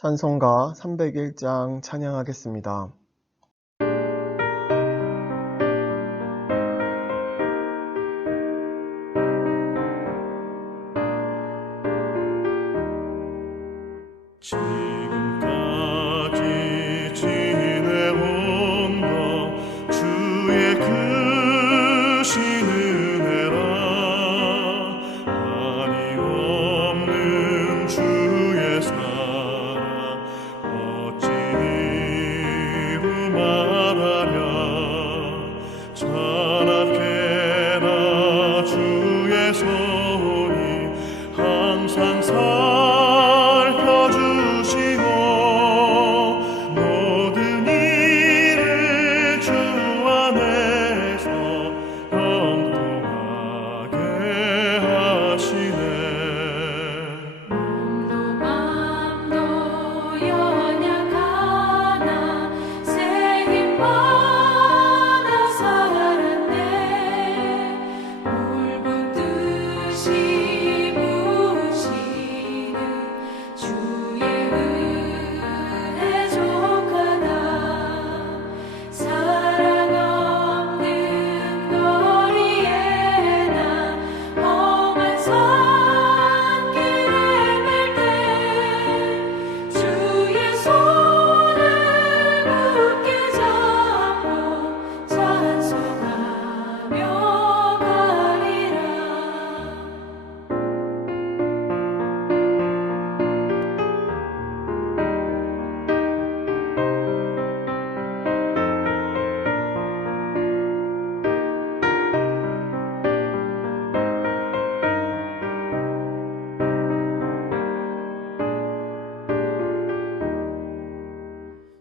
찬송가 301장 찬양하겠습니다. 지금까지 지내온 것 주의 크신 은혜라. 한이 없는 주의 사랑 어찌 이루 말하랴. 찬악해라 주의 손이 항상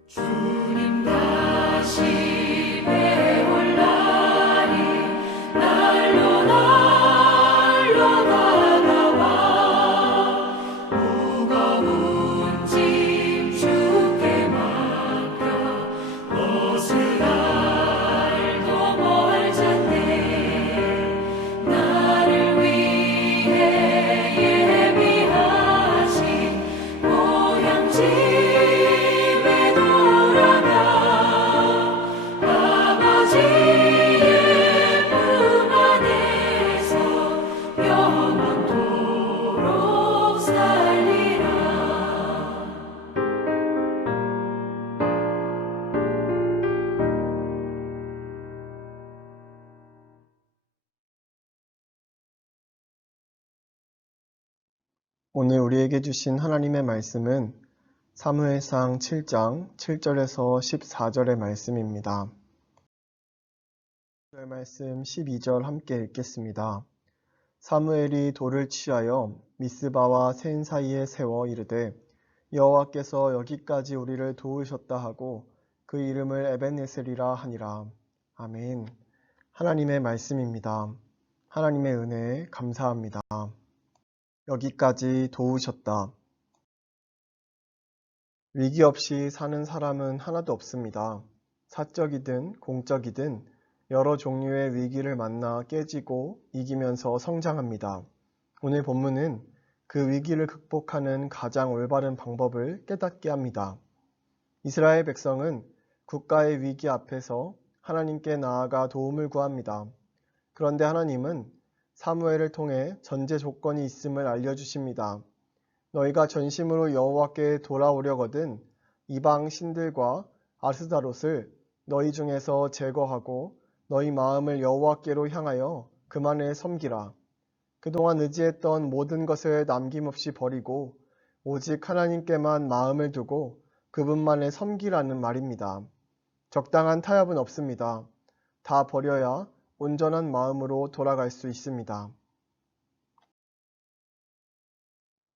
주님 다시 배울 날이 날로 다가와. 무거운 짐 주께 맡겨 벗을 날도 멀잖네. 나를 위해 예비하신 고향집 오늘 우리에게 주신 하나님의 말씀은 사무엘상 7장 7절에서 14절의 말씀입니다. 말씀 12절 함께 읽겠습니다. 사무엘이 돌을 취하여 미스바와 센 사이에 세워 이르되 여호와께서 여기까지 우리를 도우셨다 하고 그 이름을 에벤에셀이라 하니라. 아멘. 하나님의 말씀입니다. 하나님의 은혜에 감사합니다. 여기까지 도우셨다. 위기 없이 사는 사람은 하나도 없습니다. 사적이든 공적이든 여러 종류의 위기를 만나 깨지고 이기면서 성장합니다. 오늘 본문은 그 위기를 극복하는 가장 올바른 방법을 깨닫게 합니다. 이스라엘 백성은 국가의 위기 앞에서 하나님께 나아가 도움을 구합니다. 그런데 하나님은 사무엘을 통해 전제 조건이 있음을 알려주십니다. 너희가 전심으로 여호와께 돌아오려거든 이방 신들과 아스다롯을 너희 중에서 제거하고 너희 마음을 여호와께로 향하여 그만을 섬기라. 그동안 의지했던 모든 것을 남김없이 버리고 오직 하나님께만 마음을 두고 그분만을 섬기라는 말입니다. 적당한 타협은 없습니다. 다 버려야 온전한 마음으로 돌아갈 수 있습니다.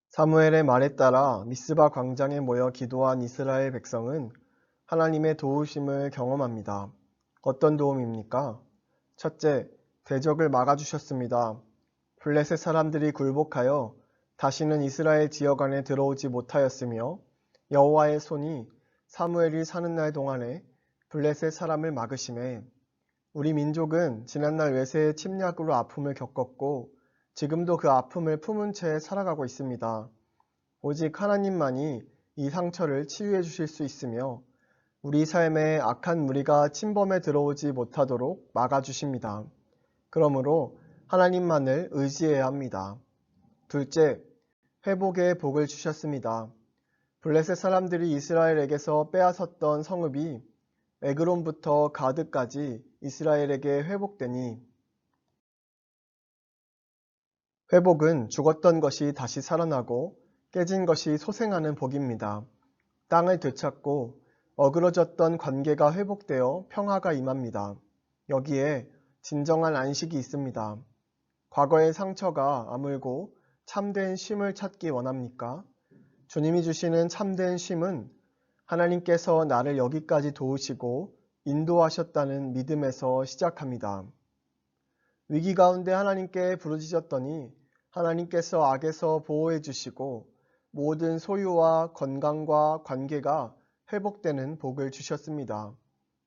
사무엘의 말에 따라 미스바 광장에 모여 기도한 이스라엘 백성은 하나님의 도우심을 경험합니다. 어떤 도움입니까? 첫째, 대적을 막아주셨습니다. 블레셋 사람들이 굴복하여 다시는 이스라엘 지역 안에 들어오지 못하였으며 여호와의 손이 사무엘이 사는 날 동안에 블레셋 사람을 막으심에 우리 민족은 지난날 외세의 침략으로 아픔을 겪었고 지금도 그 아픔을 품은 채 살아가고 있습니다. 오직 하나님만이 이 상처를 치유해 주실 수 있으며 우리 삶에 악한 무리가 침범해 들어오지 못하도록 막아주십니다. 그러므로 하나님만을 의지해야 합니다. 둘째, 회복의 복을 주셨습니다. 블레셋 사람들이 이스라엘에게서 빼앗았던 성읍이 에그론부터 가드까지 이스라엘에게 회복되니 회복은 죽었던 것이 다시 살아나고 깨진 것이 소생하는 복입니다. 땅을 되찾고 어그러졌던 관계가 회복되어 평화가 임합니다. 여기에 진정한 안식이 있습니다. 과거의 상처가 아물고 참된 쉼을 찾기 원합니까? 주님이 주시는 참된 쉼은 하나님께서 나를 여기까지 도우시고 인도하셨다는 믿음에서 시작합니다. 위기 가운데 하나님께 부르짖었더니 하나님께서 악에서 보호해 주시고 모든 소유와 건강과 관계가 회복되는 복을 주셨습니다.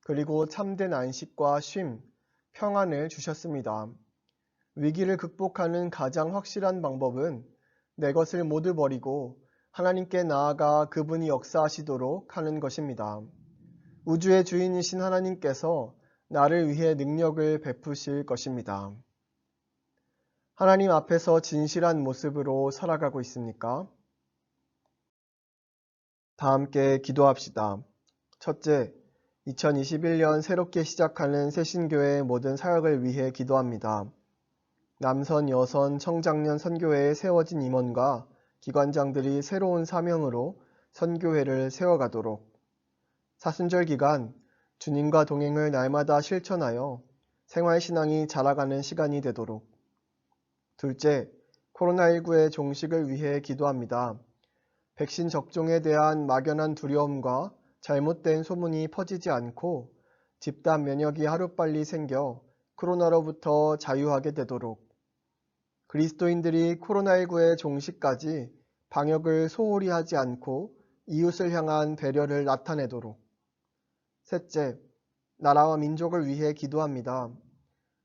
그리고 참된 안식과 쉼, 평안을 주셨습니다. 위기를 극복하는 가장 확실한 방법은 내 것을 모두 버리고 하나님께 나아가 그분이 역사하시도록 하는 것입니다. 우주의 주인이신 하나님께서 나를 위해 능력을 베푸실 것입니다. 하나님 앞에서 진실한 모습으로 살아가고 있습니까? 다 함께 기도합시다. 첫째, 2021년 새롭게 시작하는 새신교회의 모든 사역을 위해 기도합니다. 남선, 여선, 청장년 선교회에 세워진 임원과 기관장들이 새로운 사명으로 선교회를 세워가도록, 사순절 기간 주님과 동행을 날마다 실천하여 생활신앙이 자라가는 시간이 되도록. 둘째, 코로나19의 종식을 위해 기도합니다. 백신 접종에 대한 막연한 두려움과 잘못된 소문이 퍼지지 않고 집단 면역이 하루빨리 생겨 코로나로부터 자유하게 되도록, 그리스도인들이 코로나19의 종식까지 방역을 소홀히 하지 않고 이웃을 향한 배려를 나타내도록. 셋째, 나라와 민족을 위해 기도합니다.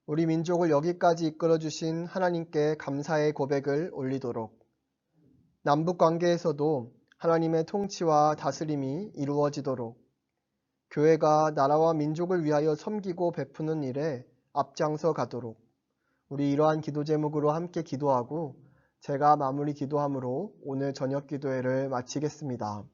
우리 민족을 여기까지 이끌어주신 하나님께 감사의 고백을 올리도록, 남북 관계에서도 하나님의 통치와 다스림이 이루어지도록, 교회가 나라와 민족을 위하여 섬기고 베푸는 일에 앞장서 가도록, 우리 이러한 기도 제목으로 함께 기도하고 제가 마무리 기도함으로 오늘 저녁 기도회를 마치겠습니다.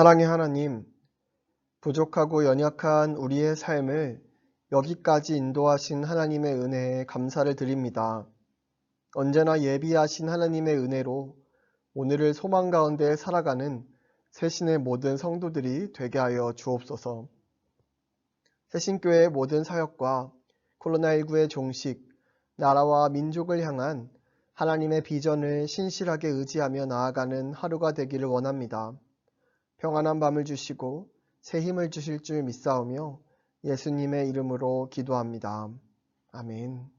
사랑의 하나님, 부족하고 연약한 우리의 삶을 여기까지 인도하신 하나님의 은혜에 감사를 드립니다. 언제나 예비하신 하나님의 은혜로 오늘을 소망 가운데 살아가는 새신의 모든 성도들이 되게 하여 주옵소서. 새신교회의 모든 사역과 코로나19의 종식, 나라와 민족을 향한 하나님의 비전을 신실하게 의지하며 나아가는 하루가 되기를 원합니다. 평안한 밤을 주시고 새 힘을 주실 줄 믿사오며 예수님의 이름으로 기도합니다. 아멘.